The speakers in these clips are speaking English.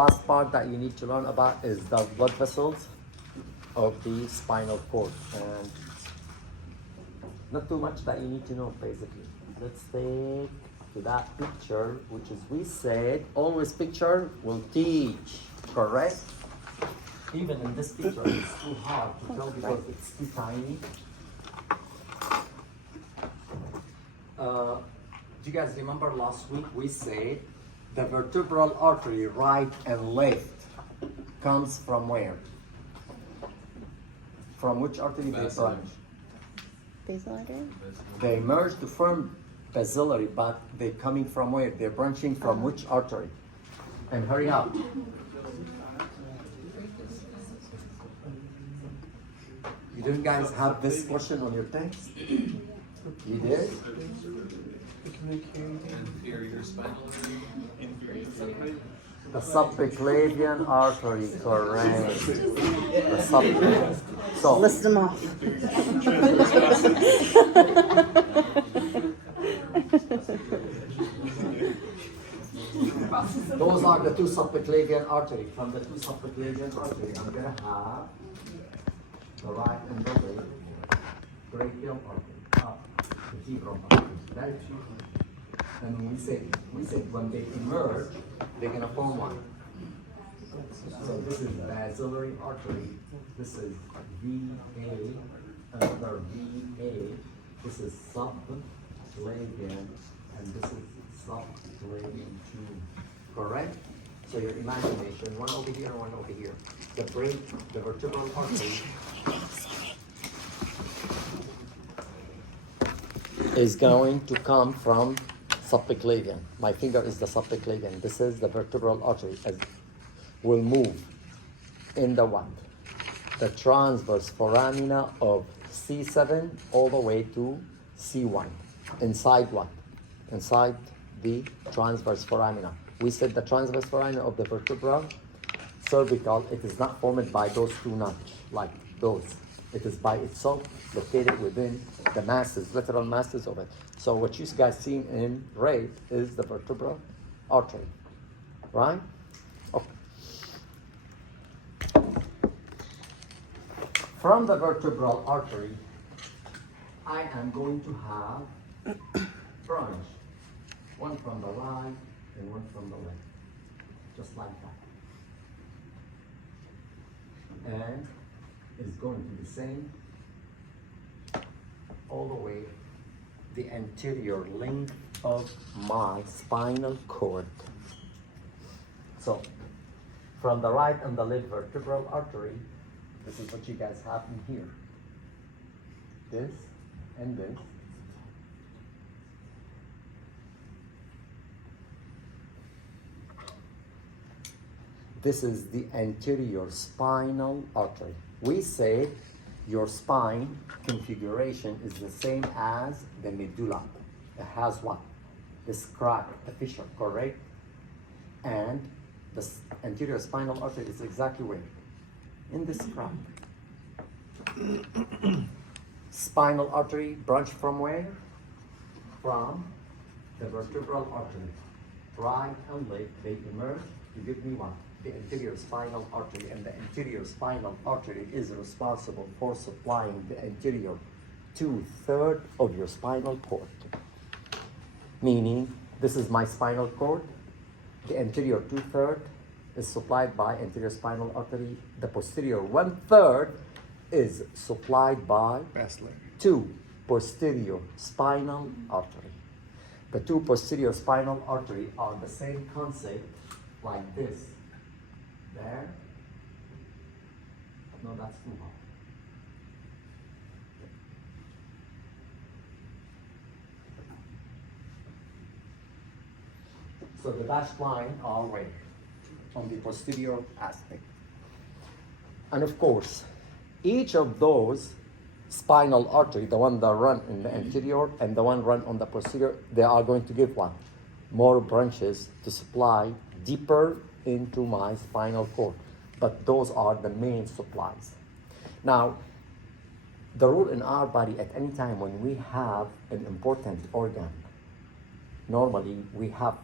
last part that you need to learn about is the blood vessels of the spinal cord, and not too much that you need to know basically. Let's take to that picture, which is we said always picture will teach, correct? Even in this picture, it's too hard to tell because it's too tiny. Do you guys remember last week we said the vertebral artery right and left comes from where? From which artery they branch? Basal artery? They merge to form basilarity, but they're coming from where? They're branching from which artery? And hurry up. You didn't guys have this question on your text? You did? Inferior spinal artery. The subclavian artery, correct. The subclavian. So List them off. those are the two subclavian artery. From the two subclavian artery, I'm gonna have the right and the left brachial artery, the vertebral artery. Very few. And we said when they emerge, they're gonna form one. So this is basilarity artery. This is VA, another VA. This is subclavian, and this is subclavian 2. Correct? So your imagination, one over here, one over here. The vertebral artery is going to come from subclavian. My finger is the subclavian. This is the vertebral artery. As will move in the what? The transverse foramina of C7 all the way to C1. Inside what? Inside the transverse foramina. We said the transverse foramina of the vertebral cervical, it is not formed by those two notches like those. It is by itself located within the masses, lateral masses of it. So what you guys see in red is the vertebral artery, right? Okay. From the vertebral artery, I am going to have branch, one from the right and one from the left, just like that. And is going to be the same all the way the anterior length of my spinal cord. So from the right and the left vertebral artery, this is what you guys have in here. This and this. This is the anterior spinal artery. We say your spine configuration is the same as the medulla. It has what? This crack, the fissure, correct? And the anterior spinal artery is exactly where? In this crack. Spinal artery branch from where? From the vertebral artery. Right and left, they emerge to give me what? The anterior spinal artery, and the anterior spinal artery is responsible for supplying the anterior 2/3 of your spinal cord. Meaning, this is my spinal cord. The anterior 2/3 is supplied by anterior spinal artery. The posterior 1/3 is supplied by two posterior spinal artery. The two posterior spinal artery are the same concept like this. There. No, that's too hard. So the dashed line are where? On the posterior aspect. And of course, each of those spinal artery, the one that run in the anterior and the one run on the posterior, they are going to give what? More branches to supply deeper into my spinal cord. But those are the main supplies. Now, the rule in our body at any time when we have an important organ, normally we have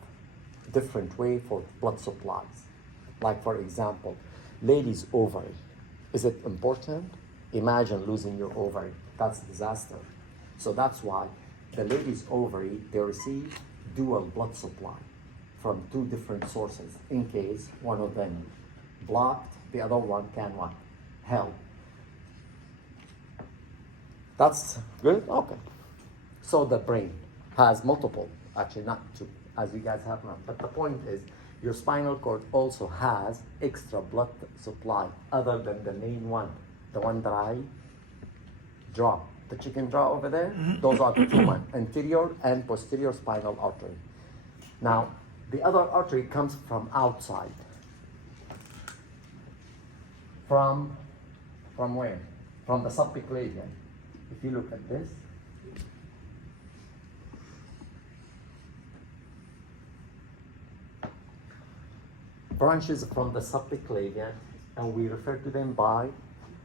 different way for blood supplies. Like for example, ladies' ovary. Is it important? Imagine losing your ovary. That's disaster. So that's why the ladies' ovary, they receive dual blood supply from two different sources in case one of them blocked, the other one can what? Help. That's good? Okay. So the brain has multiple, actually not two, as you guys have now. But the point is, your spinal cord also has extra blood supply other than the main one, the one that I draw. The chicken draw over there, those are the two ones, anterior and posterior spinal artery. Now, the other artery comes from outside. From where? From the subclavian. If you look at this, branches from the subclavian, and we refer to them by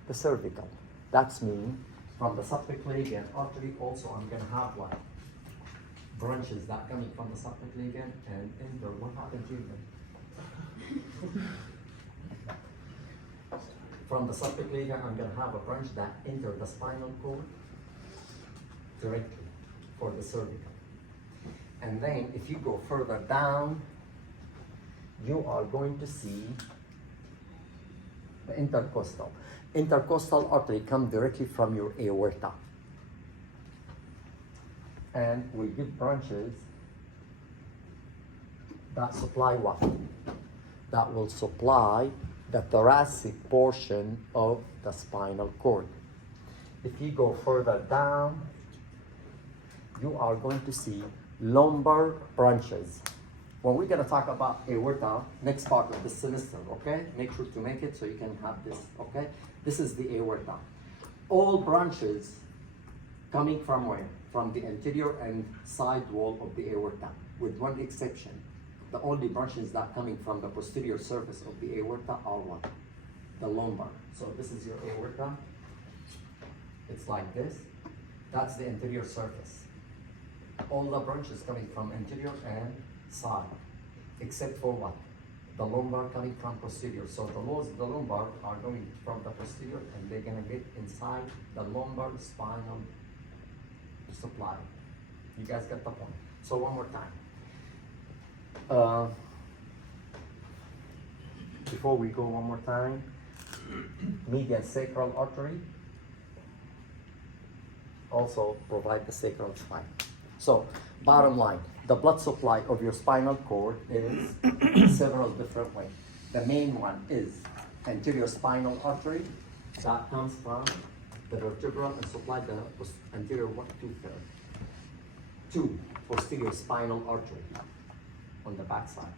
the cervical. That's mean from the subclavian artery also I'm going to have what? Branches that coming from the subclavian and enter. What happened to them? From the subclavian I'm going to have a branch that enter the spinal cord directly for the cervical. And then if you go further down, you are going to see the intercostal. Intercostal artery comes directly from your aorta and will give branches that supply what? That will supply the thoracic portion of the spinal cord. If you go further down, you are going to see lumbar branches. When we're going to talk about aorta, next part of the semester, okay? Make sure to make it so you can have this, okay? This is the aorta. All branches coming from where? From the anterior and side wall of the aorta, with one exception. The only branches that coming from the posterior surface of the aorta are what? The lumbar. So this is your aorta. It's like this. That's the anterior surface. All the branches coming from anterior and side, except for what? The lumbar coming from posterior. So the lumbar are going from the posterior and they're gonna get inside the lumbar spinal supply. You guys get the point? So one more time. Before we go one more time, median sacral artery also provide the sacral spine. So bottom line, the blood supply of your spinal cord is several different ways. The main one is anterior spinal artery that comes from the vertebra and supply the anterior 2/3. 2, posterior spinal artery on the back side.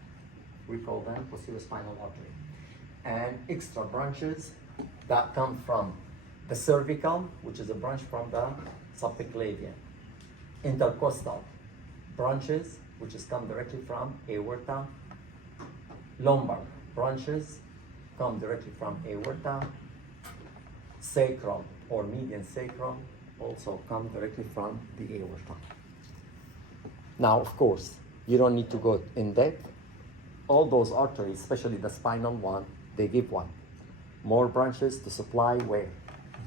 We call them posterior spinal artery. And extra branches that come from the cervical, which is a branch from the subclavian. Intercostal branches, which is come directly from aorta. Lumbar branches come directly from aorta. Sacral or median sacral also come directly from the aorta. Now, of course, you don't need to go in depth. All those arteries, especially the spinal one, they give what? More branches to supply where?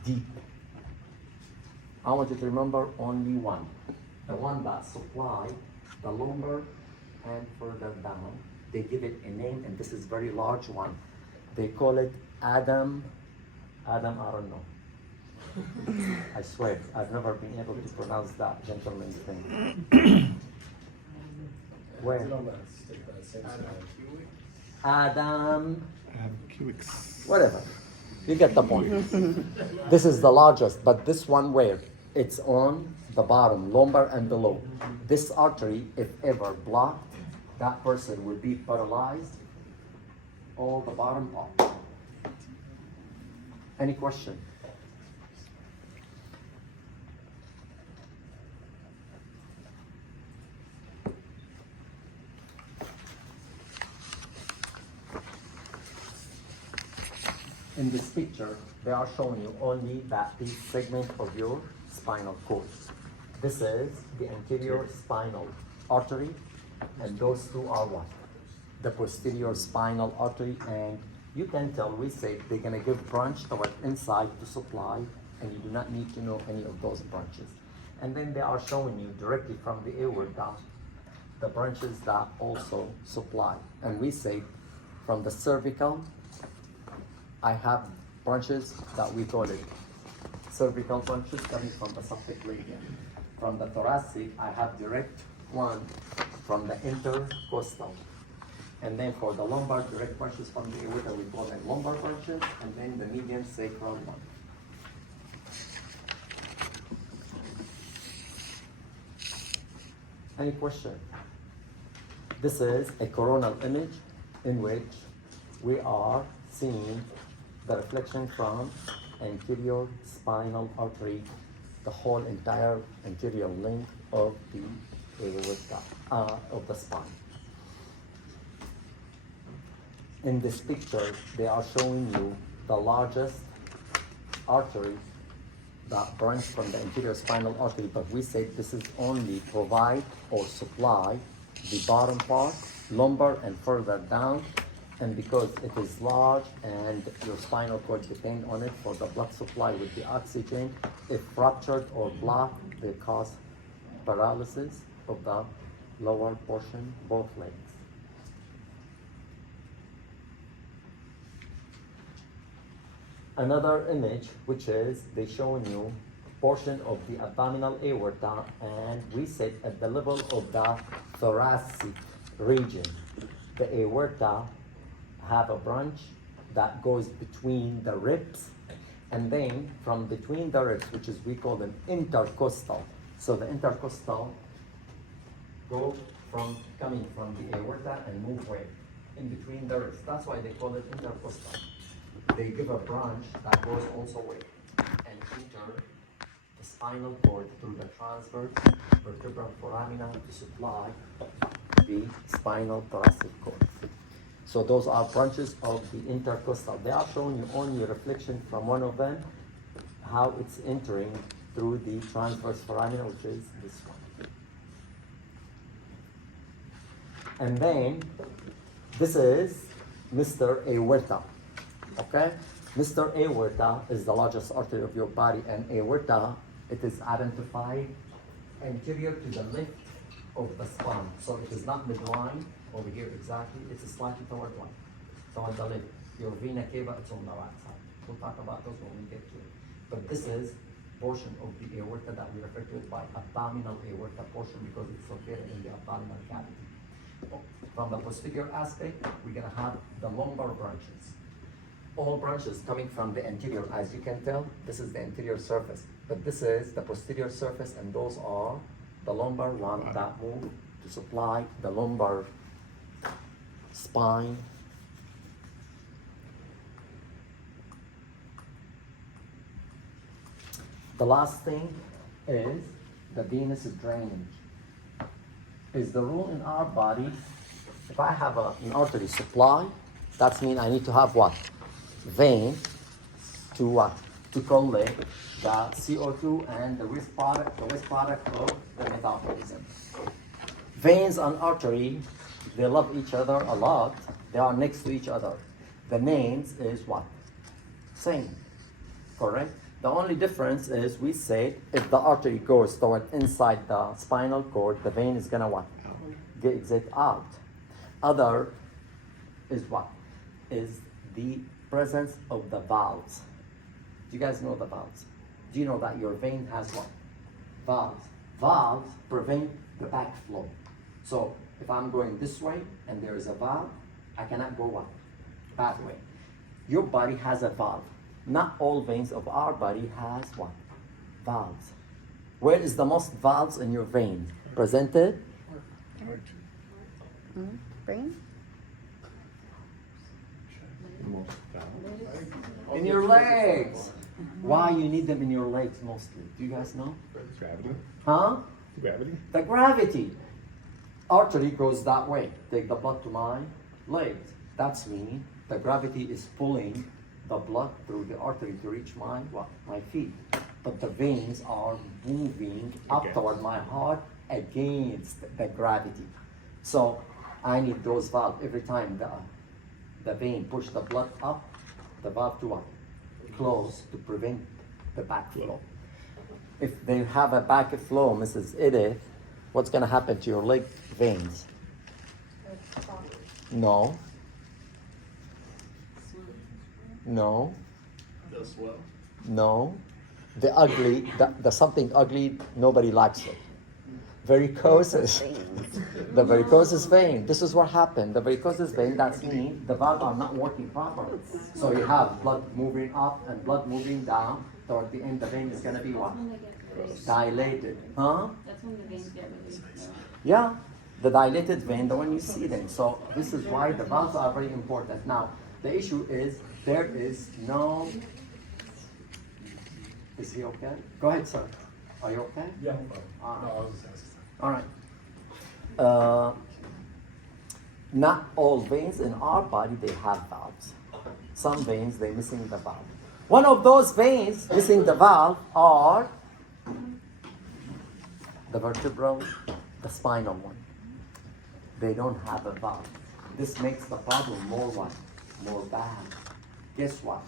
Deep. I want you to remember only one. The one that supply the lumbar and further down. They give it a name, and this is very large one. They call it Adam, I don't know. I swear, I've never been able to pronounce that gentleman's name. Where? Adam, whatever. You get the point. This is the largest, but this one where? It's on the bottom, lumbar and below. This artery, if ever blocked, that person will be paralyzed all the bottom up. Any question? In this picture, they are showing you only that this segment of your spinal cord. This is the anterior spinal artery, and those two are what? the posterior spinal artery, and you can tell we say they're gonna give branch toward inside to supply, and you do not need to know any of those branches. And then they are showing you directly from the aorta the branches that also supply. And we say from the cervical, I have branches that we call it cervical branches coming from the subclavian. From the thoracic, I have direct one from the intercostal. And then for the lumbar, direct branches from the aorta, we call them lumbar branches, and then the median sacral one. Any question? This is a coronal image in which we are seeing the reflection from anterior spinal artery, the whole entire anterior length of the aorta, of the spine. In this picture, they are showing you the largest artery that branch from the anterior spinal artery, but we say this is only provide or supply the bottom part, lumbar and further down, and because it is large and your spinal cord depend on it for the blood supply with the oxygen, if ruptured or blocked, they cause paralysis of the lower portion, both legs. Another image, which is they showing you portion of the abdominal aorta, and we said at the level of the thoracic region, the aorta have a branch that goes between the ribs, and then from between the ribs, which is we call them intercostal. So the intercostal go from coming from the aorta and move way in between the ribs. That's why they call it intercostal. They give a branch that goes also way and enter the spinal cord through the transverse vertebral foramina to supply the spinal thoracic cord. So those are branches of the intercostal. They are showing you only a reflection from one of them, how it's entering through the transverse foramina, which is this one. And then this is Mr. Aorta. Okay? Mr. Aorta is the largest artery of your body, and aorta, it is identified anterior to the left of the spine. So it is not midline over here exactly, it's slightly toward one. Toward the left. Your vena cava, it's on the right side. We'll talk about those when we get to it. But this is portion of the aorta that we refer to it by abdominal aorta portion because it's located in the abdominal cavity. From the posterior aspect, we're gonna have the lumbar branches. All branches coming from the anterior, as you can tell, this is the anterior surface, but this is the posterior surface, and those are the lumbar one that move to supply the lumbar spine. The last thing is the venous drainage. Is the rule in our body, if I have an artery supply, that means I need to have what? Vein to what? To collect the CO2 and the waste product of the metabolism. Veins and artery, they love each other a lot. They are next to each other. The names is what? Same, correct? The only difference is we say if the artery goes toward inside the spinal cord, the vein is gonna what? Get exit out. Other is what? Is the presence of the valves. Do you guys know the valves? Do you know that your vein has what? Valves. Valves prevent the backflow. So if I'm going this way and there is a valve, I cannot go what? That way. Your body has a valve. Not all veins of our body has what? Valves. Where is the most valves in your vein? Presented? Brain? In your legs. Why you need them in your legs mostly? Do you guys know? Gravity. Huh? Gravity. The gravity. Artery goes that way. Take the blood to my legs. That's meaning the gravity is pulling the blood through the artery to reach my what? My feet. But the veins are moving up toward my heart against the gravity. So I need those valves every time the vein push the blood up, the valve to what? Close to prevent the backflow. If they have a backflow, Mrs. Edith, what's going to happen to your leg veins? No. No. They'll swell. No. The ugly, the something ugly, nobody likes it. Varicosis. The varicosis vein. This is what happened. The varicosis vein, that's mean the valves are not working properly. So you have blood moving up and blood moving down. Toward the end, the vein is going to be what? Dilated. Huh? That's when the veins get really narrow. Yeah, the dilated vein, the one you see them. So this is why the valves are very important. Now, the issue is there is no. Is he okay? Go ahead, sir. Are you okay? Yeah, I'm fine. Ah. No, I was just asking. All right. Not all veins in our body, they have valves. Some veins, they're missing the valve. One of those veins missing the valve are the vertebral, the spinal one. They don't have a valve. This makes the problem more what? More bad. Guess what?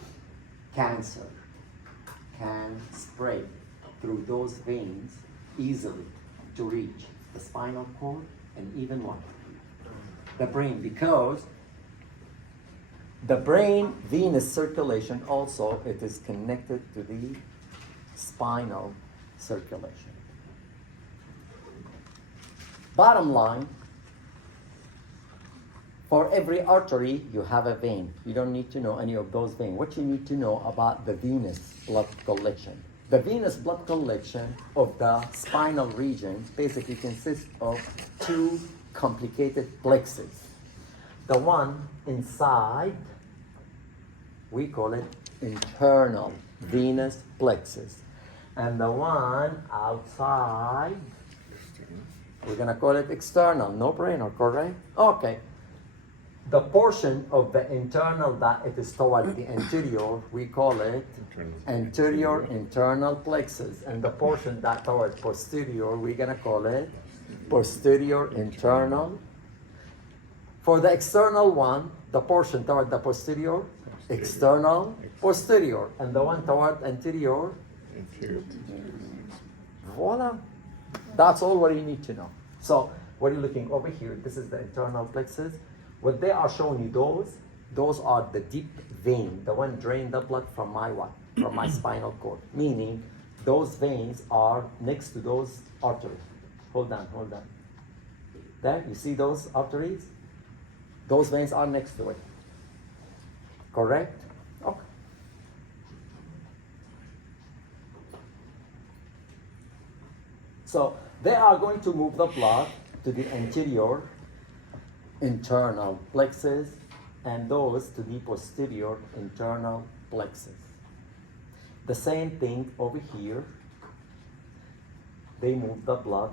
Cancer can spread through those veins easily to reach the spinal cord and even what? The brain, because the brain venous circulation also, it is connected to the spinal circulation. Bottom line, for every artery, you have a vein. You don't need to know any of those veins. What you need to know about the venous blood collection. The venous blood collection of the spinal region basically consists of two complicated plexus. The one inside, we call it internal venous plexus. And the one outside, we're gonna call it external. No brainer, correct? Okay. The portion of the internal that it is toward the anterior, we call it anterior internal plexus. And the portion that toward posterior, we're gonna call it posterior internal. For the external one, the portion toward the posterior, external, posterior. And the one toward anterior, voila. That's all what you need to know. So, what are you looking over here? This is the internal plexus. What they are showing you, those are the deep vein, the one drain the blood from my what? From my spinal cord. Meaning, those veins are next to those arteries. Hold on. There, you see those arteries? Those veins are next to it. Correct? Okay. So, they are going to move the blood to the anterior internal plexus and those to the posterior internal plexus. The same thing over here. They move the blood.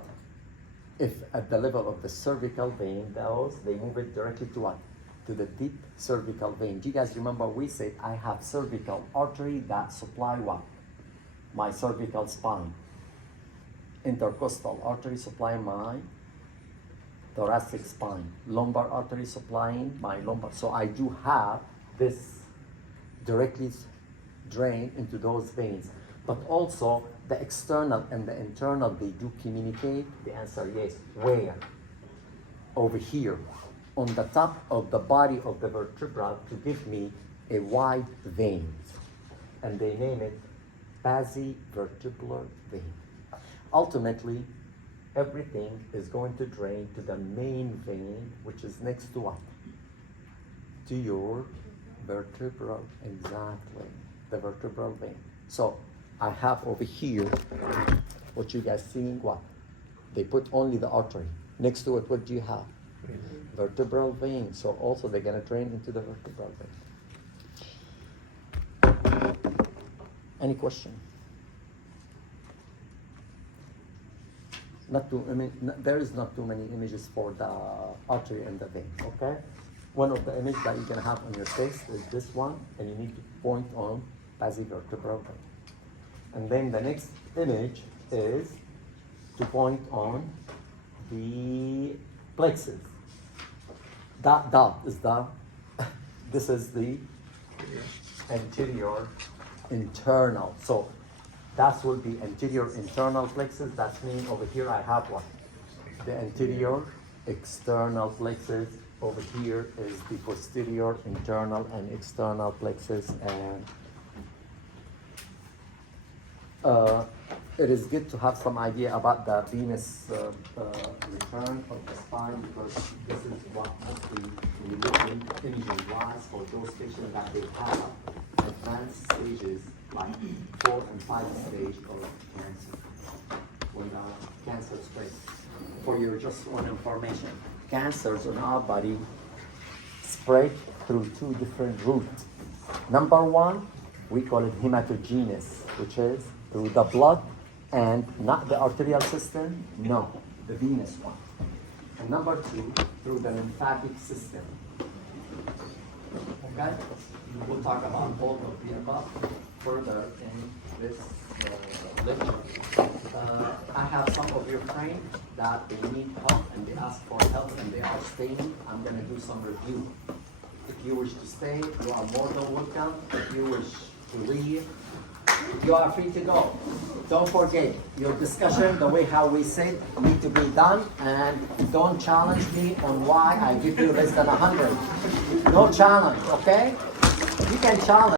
If at the level of the cervical vein, they move it directly to what? To the deep cervical vein. Do you guys remember we said I have cervical artery that supply what? My cervical spine. Intercostal artery supply my thoracic spine. Lumbar artery supplying my lumbar. So I do have this directly drain into those veins. But also the external and the internal, they do communicate. The answer yes. Where? Over here. On the top of the body of the vertebra to give me a wide vein. And they name it basivertebral vein. Ultimately, everything is going to drain to the main vein, which is next to what? To your vertebral, exactly, the vertebral vein. So I have over here, what you guys seeing, what? They put only the artery. Next to it, what do you have? Vertebral vein. So also they're gonna drain into the vertebral vein. Any question? There is not too many images for the artery and the vein, okay? One of the images that you're gonna have on your face is this one, and you need to point on basivertebral vein. And then the next image is to point on the plexus. that dot is the, this is the anterior internal. So that will be anterior internal plexus. That means over here I have what? The anterior external plexus. Over here is the posterior internal and external plexus. And it is good to have some idea about the venous return of the spine, because this is what mostly we look in imaging wise for those patients that they have advanced stages like 4 and 5 stage of cancer. When the cancer spreads. For your just own information, cancers in our body spread through 2 different routes. Number 1, we call it hematogenous, which is through the blood and not the arterial system, no, the venous one. And number 2, through the lymphatic system. Okay? We'll talk about both of the above further in this lecture. I have some of your friends that they need help and they ask for help and they are staying. I'm going to do some review. If you wish to stay, you are more than welcome. If you wish to leave, you are free to go. Don't forget, your discussion, the way how we said, need to be done, and don't challenge me on why I give you less than 100. No challenge, okay? You can challenge.